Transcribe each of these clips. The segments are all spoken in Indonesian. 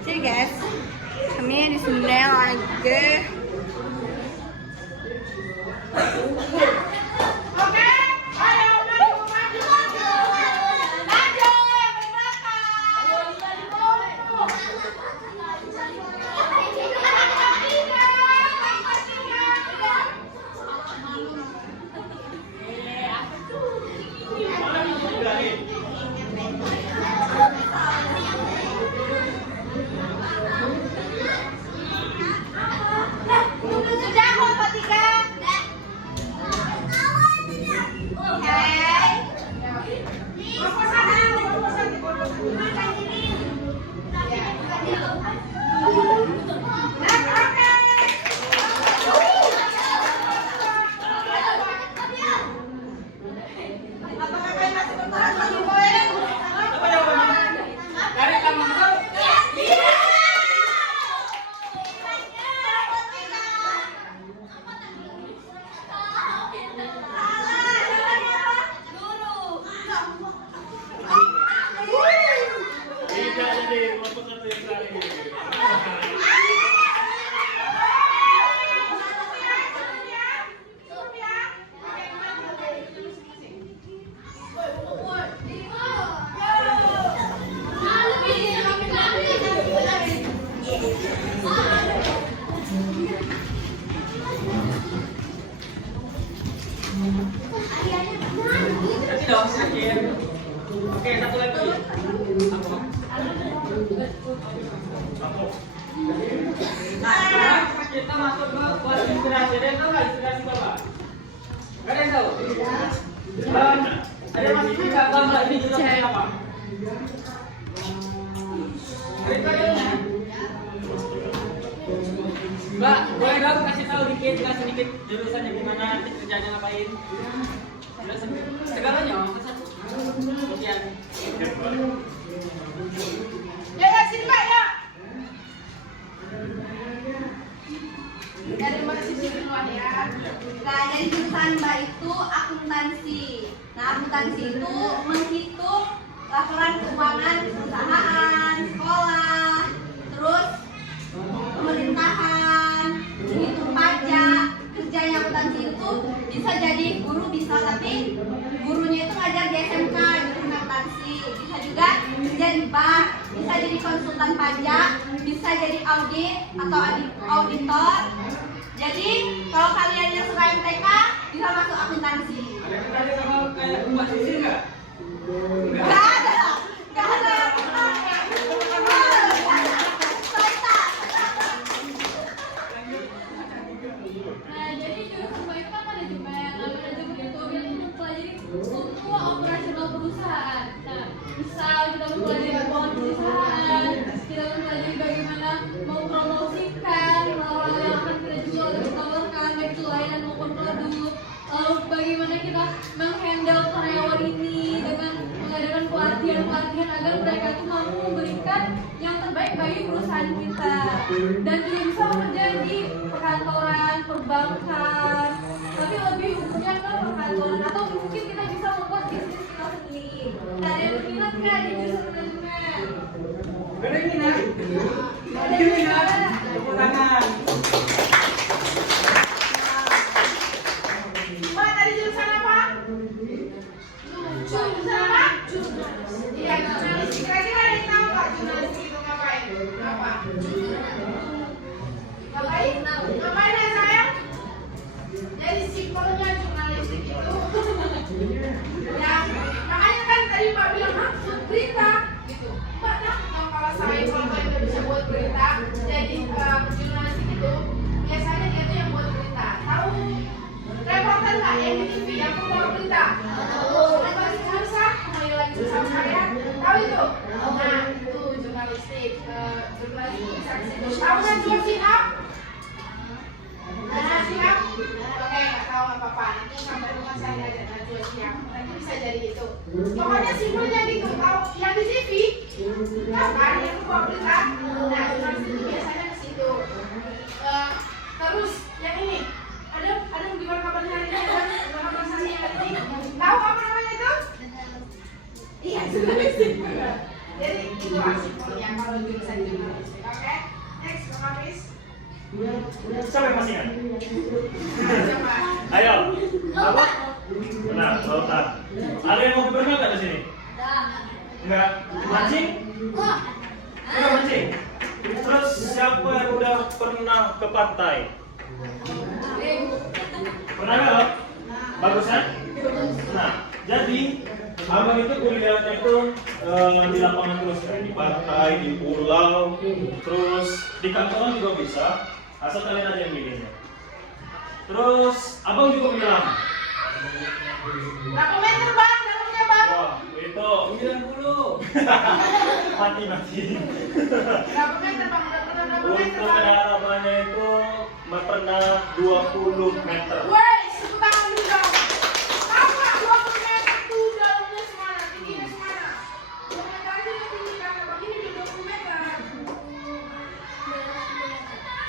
Jadi guys, kami di sini lagi Oke, satu lagi. Nah, sekarang kita masuk ke buat inspirasi. Ada yang tahu nggak inspirasi Bapak? Nggak ada yang tahu? Ada yang masih tidak tahu nggak ini juga apa? Mbak, boleh dong kasih tahu dikit, sedikit jurusannya gimana, kerjanya ngapain? Segalanya, kemudian. ya sini Mbak ya. Dari mana sih semua ya? Nah, jadi jurusan Mbak itu akuntansi. Nah, akuntansi itu menghitung laporan keuangan perusahaan, sekolah, terus pemerintahan, menghitung pajak. Kerjanya akuntansi itu bisa jadi guru bisa, tapi gurunya itu ngajar di SMK jurusan akuntansi. Bisa juga kerja di bank, bisa jadi konsultan pajak, bisa jadi audit atau auditor. Jadi kalau kalian yang suka MTK bisa masuk akuntansi. Ada yang tertarik sama kayak Mbak Sisi nggak? Nggak ada, nggak ada. Nah, jadi jurusan Mbak itu kan manajemen itu biar mempelajari semua operasional perusahaan. Nah, misal kita mempelajari keuangan perusahaan, kita mempelajari bagaimana mempromosikan hal-hal yang akan kita jual dan ditawarkan, baik itu layanan maupun produk. Lalu bagaimana kita menghandle karyawan ini dengan mengadakan pelatihan-pelatihan agar mereka itu mampu memberikan yang terbaik bagi perusahaan kita, dan juga bisa bekerja di perkantoran, perbankan, tapi lebih umumnya ke perkantoran, atau mungkin kita bisa membuat bisnis kita sendiri. Nah, ada yang berminat nggak di jurusan manajemen? Ada yang minat? Ada yang minat? Tepuk tangan. Mbak dari jurusan apa? Jurusan apa? Iya, jurnalistik. Kira-kira ada yang tahu nggak jurnalistik itu ngapain? Apa? Ngapain? Ngapain ya sayang? Jadi simpelnya jurnalistik itu ya, makanya kan tadi Mbak bilang maksud berita gitu. Mbak tahu kalau saya nggak bisa buat berita, jadi jurnalistik itu biasanya dia tuh yang buat berita. Tahu reporter nggak yang di TV yang membawa berita? Jurnalistik Harsa, kembali lagi bersama saya. Tahu itu? Nah, itu jurnalistik. Jurnalistik bisa ke situ. Tahu kan Najwa Shihab? Najwa Shihab? Oke, nggak tahu apa-apa. Nanti sampai rumah saya ada Najwa Shihab. Nanti bisa jadi itu. Pokoknya simpelnya gitu. Tahu yang di TV? Tahu kan yang membawa berita? Nah, jurnalistik itu biasanya ke situ. Terus yang ini ada gimana kabarnya hari ini? Gimana prestasinya hari ini? Tahu apa namanya itu? Iya, jurnalistik. Jadi itu asik kalau jurusan jurnalistik. Siapa yang masih ingat? Siapa? Ayo. Apa? Lautan. Benar, lautan. Ada yang mau berenang nggak di sini? Dah. Enggak. Mancing? Wah. Udah mancing. Terus siapa yang udah pernah ke pantai? Pernah nggak? Bagus kan? Nah, jadi abang itu kuliahnya itu di lapangan terus kan, di pantai, di pulau, terus di kantoran juga bisa, asal kalian aja yang milihnya. Terus abang juga menyelam. Berapa meter bang? Dalamnya bang? Wah, itu 90. mati. Berapa meter bang? Udah pernah berapa meter Untuk bang? kedalamannya itu pernah 20 meter. Woi, sebut tangan dulu dong. Tahu nggak 20 meter tuh dalamnya semana, tingginya semana? 20 meter aja udah tinggi karena begini di 20 meter.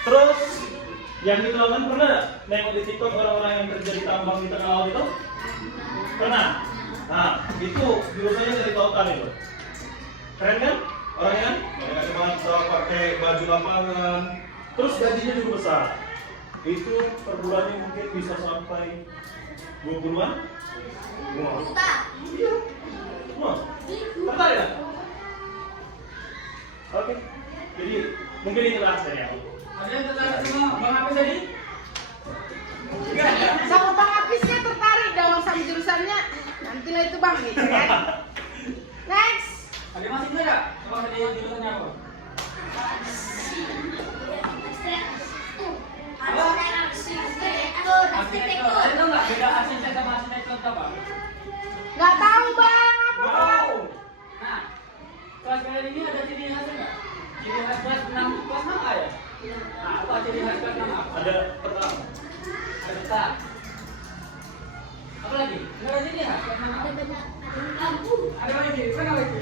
Terus yang di lautan pernah nggak nengok di TikTok orang-orang yang kerja di tambang di tengah laut itu? Pernah? Nah, itu jurusannya dari lautan itu. Keren kan? Orangnya kan? Pakai kacamata, pakai baju lapangan. Terus gajinya juga besar. Itu per bulannya mungkin bisa sampai 20-an. Wah. Juta. Wah. Tertarik nggak? Oke. Jadi mungkin itu alasannya. Ada yang tertarik sama Bang Hafiz tadi? Sama bang Hapisnya tertarik dong sama jurusannya. Nantilah itu bang gitu kan. Next. Ada yang masih enggak? Bang tadi yang jurusannya apa? Arsitektur. Arsitektur. Ada tahu nggak beda arsitek sama arsitektur itu apa? Nggak tahu bang. Apa bang? Wow. Nah, kelas kalian ini ada ciri khasnya nggak? Ciri khas kelas 6 kelas 6A ya? Nah, apa ciri khas kelas 6A? Ada peta. Ada peta. Apa lagi? Nggak ada ciri khas kelas 6A. Ada apa lagi? Kan apa lagi?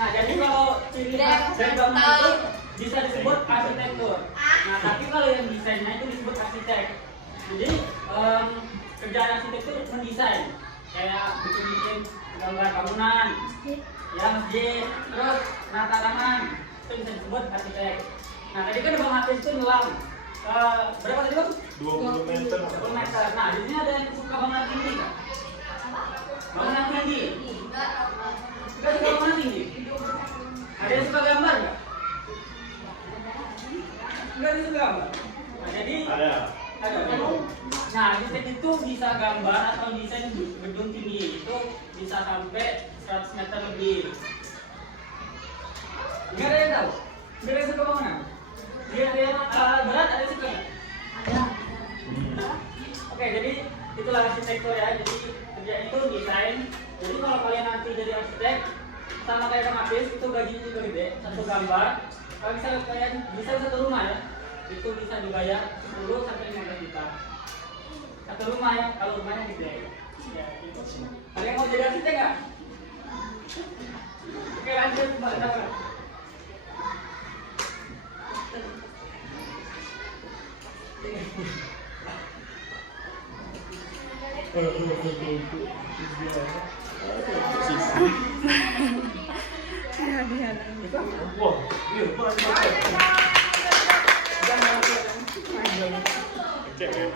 Nah, jadi kalau ciri khas dari bangunan itu bisa disebut arsitektur. Nah, tapi kalau yang desainnya itu disebut arsitek. Jadi kerjaan arsitek itu mendesain, kayak bikin gambar bangunan, ya masjid, terus nata taman, itu bisa disebut arsitek. Nah, tadi kan Bang Hafiz itu nyelam. Berapa tadi Bang? 20 meter. 20 meter. Nah, di sini ada yang suka bangunan tinggi nggak? Bangunan tinggi. Kita suka bangunan tinggi. Ada yang suka gambar nggak? Enggak ada yang suka gambar. Nah, jadi Ada. ada. Nah, arsitek itu bisa gambar atau desain gedung tinggi itu bisa sampai 100 meter lebih. Nggak ada yang tahu? Nggak ada yang suka bangunan? Dia ada yang berat, ada yang suka nggak? Oke, jadi itulah arsitektur ya. Jadi kerjaan itu desain. Jadi kalau kalian nanti jadi arsitek sama kayak Kang Hafiz itu gajinya juga gede. Satu gambar, kalau misalnya kalian bisa satu rumah ya, itu bisa dibayar 10 sampai 15 juta. Satu rumah ya, kalau rumahnya gede. Ya, gitu. Kalian mau jadi arsitek nggak? Oke, lanjut Mbak Tara. Wah, iya, cek ya.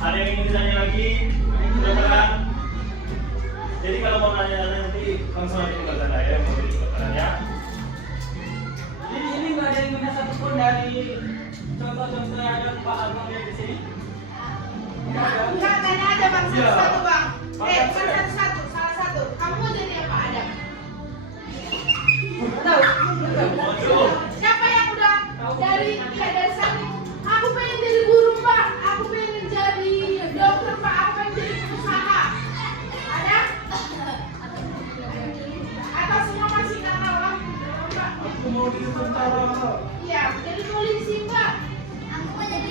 Ada yang ingin ditanya lagi? Sudah terang? Jadi kalau mau nanya nanti langsung aja ke sana ya, mau di kedokteran ya. Jadi ini nggak ada yang punya satupun dari contoh-contoh yang ada Pak Abang lihat di sini. Nggak ada. Enggak, tanya aja bang, Iya. satu-satu bang. Makan Bukan saya. satu-satu, salah satu. Kamu mau jadi apa Adam? Nggak tahu. Maju. Siapa yang udah dari satu? Aku pengen jadi guru pak, aku pengen jadi dokter pak, aku pengen jadi pengusaha. Ada? Atau semua masih nggak tahu lah? Pak? Aku mau jadi tentara. Iya, jadi polisi pak. Aku mau jadi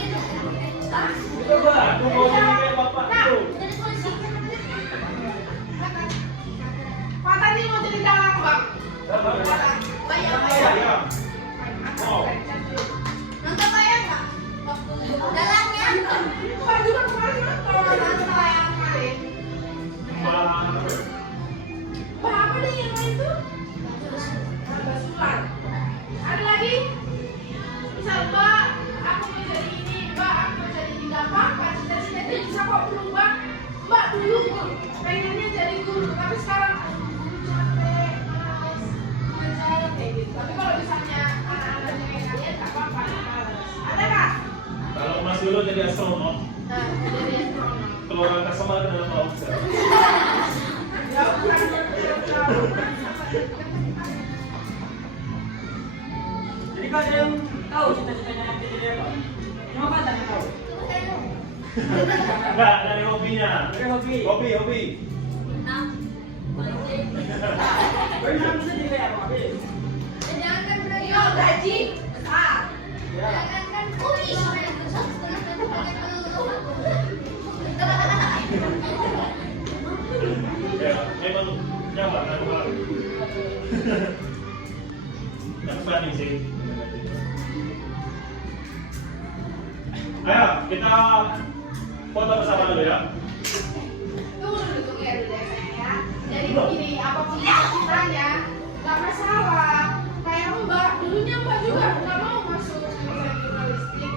dulu jadi astronot. Nah, jadi astronot. Keluar angkasa malah ke dalam laut. Ya, bukan. Jadi kalau ada yang tahu cita-citanya nanti jadi apa? Cuma apa yang tahu? Enggak, dari hobinya. Dari hobi. Hobi. Enam, mancing. Berenang bisa jadi kayak apa? Bi? Jangan kan berani. Yo, gaji besar. Ya. Jangan kan kuis. Ya, memang nyaman kan Pak. Yang funny sih. Ayo, kita foto bersama dulu ya. Tunggu dulu ya sayang ya. Jadi begini, apapun cita-citanya, nggak masalah. Kayak Mbak, dulunya Mbak juga nggak mau masuk jurusan jurnalistik.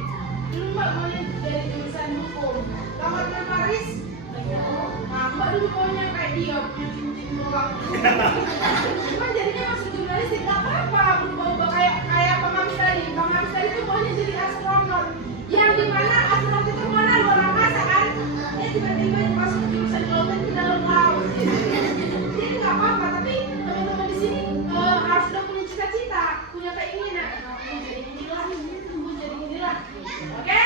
Dulu Mbak mau dari jurusan hukum. Tamatnya Paris, nah Mbak dulu maunya kayak dia, punya cincin doang. Cuman jadinya masuk jurnalistik, nggak apa-apa. Berubah-ubah kayak Bang Hamis tadi. Bang Hamis tadi tuh maunya jadi astronot. Yang dimana astronot itu mana luar angkasa kan? Dia tiba-tiba masuk jurusan lautan ke dalam laut. Jadi nggak apa-apa, tapi teman-teman di sini harus udah punya cita-cita, punya keinginan. Mau jadi inilah, mau jadi inilah. Oke?